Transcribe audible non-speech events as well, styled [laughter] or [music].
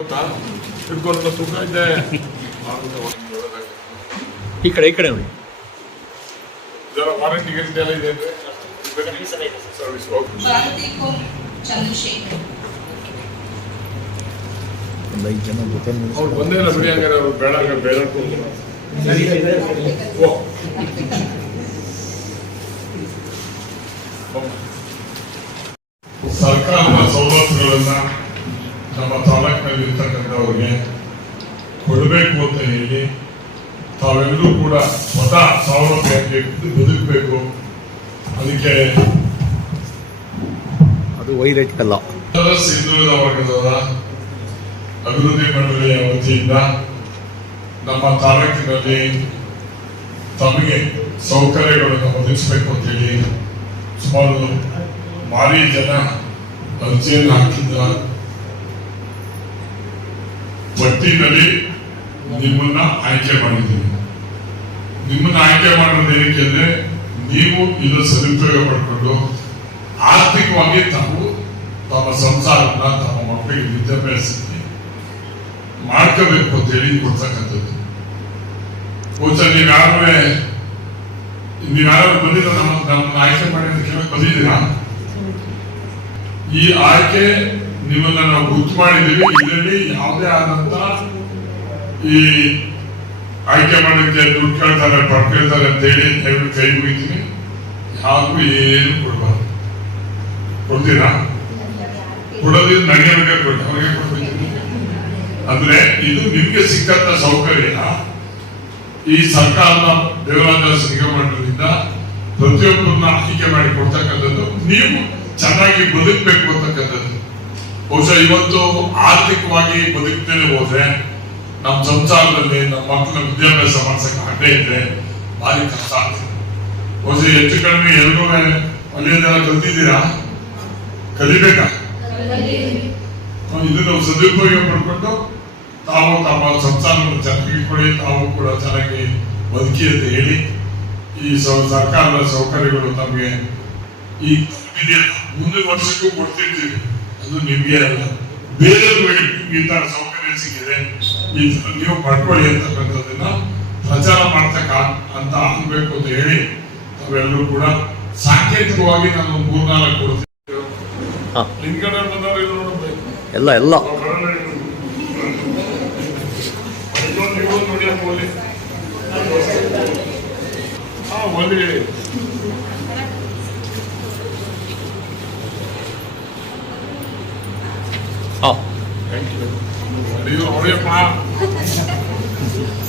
ಗೊತ್ತಾ ಹಿಡ್ಕೊಂಡು ಸುಖ ಇದೆ ಈ ಕಡೆ ಈ ಕಡೆ ನೋಡಿ ಜರ ವಾರಂಟಿ ಗಿರಂಟಿ ಎಲ್ಲ ಇದೆ ಅಂದ್ರೆ ಸರ್ವಿಸ್ ಓಕೆ ಭಾರತಿ ಕೋಮ್ ಚಂದ್ರಶೇಖರ್ ಒಂದು ಐದು ಜನ ಜೊತೆ ಅವ್ರು ಬಂದೇ ಇಲ್ಲ ಬಿಡಿ ಹಂಗಾರೆ ಅವ್ರು ಬೇಡ ಹಂಗಾರೆ ಬೇಡ ಓ ಸರ್ಕಾರದ ಸವಲತ್ತುಗಳನ್ನ ನಮ್ಮ ತಾಲೂಕಿನಲ್ಲಿ ಇರ್ತಕ್ಕಂಥವ್ರಿಗೆ ಕೊಡಬೇಕು ಅಂತ ಹೇಳಿ ತಾವೆಲ್ಲರೂ ಕೂಡ ಸ್ವತಃ ಸ್ವಾವಲಂಬಿಯಾಗಿ ಬದುಕಬೇಕು. ಅದಕ್ಕೆ ಅದು ವೈರೈಟ್ಕಲ್ಲ ಹಿಂದುಳಿದ ವರ್ಗದವರ ಅಭಿವೃದ್ಧಿ ಮಂಡಳಿಯ ವತಿಯಿಂದ ನಮ್ಮ ತಾಲೂಕಿನಲ್ಲಿ ತಮಗೆ ಸೌಕರ್ಯಗಳನ್ನು ಒದಗಿಸಬೇಕು ಅಂತೇಳಿ ಸುಮಾರು ಭಾರಿ ಜನ ಅರ್ಜಿಯನ್ನು ಹಾಕಿದ್ದ ಪಟ್ಟಿನಲ್ಲಿ ನಿಮ್ಮನ್ನ ಆಯ್ಕೆ ಮಾಡಿದ್ದೀವಿ ನಿಮ್ಮನ್ನ ಆಯ್ಕೆ ಮಾಡೋದು ಏನಕ್ಕೆ ನೀವು ಇದು ಸದುಪಯೋಗ ಪಡ್ಕೊಂಡು ಆರ್ಥಿಕವಾಗಿ ತಾವು ತಮ್ಮ ಸಂಸಾರವನ್ನ ತಮ್ಮ ಮಕ್ಕಳಿಗೆ ವಿದ್ಯಾಭ್ಯಾಸಕ್ಕೆ ಮಾಡ್ಕೋಬೇಕು ಅಂತ ಹೇಳಿ ಕೊಡ್ತಕ್ಕಂಥದ್ದು. ಬಹುಶಃ ನೀವ್ಯಾರೇ ನೀವ್ಯಾರು ಬಂದಿಲ್ಲ ನಮ್ಮ ನಮ್ಮನ್ನ ಆಯ್ಕೆ ಮಾಡಿ ಕೇಳಕ್ ಬಂದಿದ್ದೀರಾ? ಈ ಆಯ್ಕೆ ನಿಮ್ಮನ್ನ ನಾವು ಗುರುತು ಮಾಡಿದ್ದೀವಿ. ಇದರಲ್ಲಿ ಯಾವುದೇ ಆದಂತ ಈ ಆಯ್ಕೆ ಮಾಡಿದ್ದೆ ದುಡ್ಡು ಕೇಳ್ತಾರೆ ಪಡ್ಕೇಳ್ತಾರೆ ಅಂತ ಹೇಳಿ ದಯವಿಟ್ಟು ಕೈ ಮುಗಿತೀನಿ. ಯಾರಿಗೂ ಏನು ಕೊಡಬಾರ್ದು. ಕೊಡ್ತೀರಾ? ಕೊಡೋದಿಲ್ಲ ನನಗೆ ಬೇಕಾದ್ರೆ ಕೊಡಿ, ಅವ್ರಿಗೆ ಕೊಡ್ಬೇಕು ಅಂದ್ರೆ ಇದು ನಿಮ್ಗೆ ಸಿಕ್ಕಂತ ಸೌಕರ್ಯ. ಈ ಸರ್ಕಾರದ ದೇವರಾಜ ಮಂಡಲದಿಂದ ಪ್ರತಿಯೊಬ್ಬರನ್ನ ಆಯ್ಕೆ ಮಾಡಿ ಕೊಡ್ತಕ್ಕಂಥದ್ದು, ನೀವು ಚೆನ್ನಾಗಿ ಬದುಕಬೇಕು ಅಂತಕ್ಕಂಥದ್ದು. ಬಹುಶಃ ಇವತ್ತು ಆರ್ಥಿಕವಾಗಿ ಬದುಕ್ತೇನೆ ಹೋದ್ರೆ ನಮ್ಮ ಸಂಸಾರದಲ್ಲಿ ನಮ್ಮ ಮಕ್ಕಳ ವಿದ್ಯಾಭ್ಯಾಸ ಮಾಡಿಸಕ್ಕೆ ಆಗದೆ ಇದ್ರೆ ಭಾರಿ ಕಷ್ಟ ಆಗ್ತದೆ. ಬಹುಶಃ ಹೆಚ್ಚು ಕಡಿಮೆ ಎಲ್ಲರೂ ಒಳ್ಳೆಯದೆಲ್ಲ ಕಲ್ತಿದ್ದೀರಾ? ಕಲಿಬೇಕಾ? ಇದನ್ನು ಸದುಪಯೋಗ ಪಡ್ಕೊಂಡು ತಾವು ತಮ್ಮ ಸಂಸಾರವನ್ನು ಚೆನ್ನಾಗಿ ಕೊಡಿ, ತಾವು ಕೂಡ ಚೆನ್ನಾಗಿ ಬದುಕಿ ಅಂತ ಹೇಳಿ ಈ ಸರ್ಕಾರದ ಸೌಕರ್ಯಗಳು ತಮಗೆ ಈ ಮುಂದಿನ ವರ್ಷಕ್ಕೂ ಕೊಡ್ತಿರ್ತೀವಿ. ಅದು ನಿಮಗೆ ಅಲ್ಲ. ಬೇರೆ ಈ ತರ ಸೌಕರ್ಯ ಸಿಕ್ಕಿದೆ ನೀವು ಪಡ್ಕೊಳ್ಳಿ ಅಂತಕ್ಕಂಥದ್ದನ್ನ ಪ್ರಚಾರ ಮಾಡ್ತಕ್ಕ ಅಂತ ಆಗ್ಬೇಕು ಅಂತ ಹೇಳಿ ತಾವೆಲ್ಲರೂ ಕೂಡ ಸಾಂಕೇತಿಕವಾಗಿ ನಾನು ಮೂರ್ನಾಲ್ಕು ಕೊಡ್ತೀನಿ. ಬಂದವರು ಇದು ನೋಡಬೇಕು. ಎಲ್ಲ ಎಲ್ಲ. Thank you. Do you already plan? [laughs]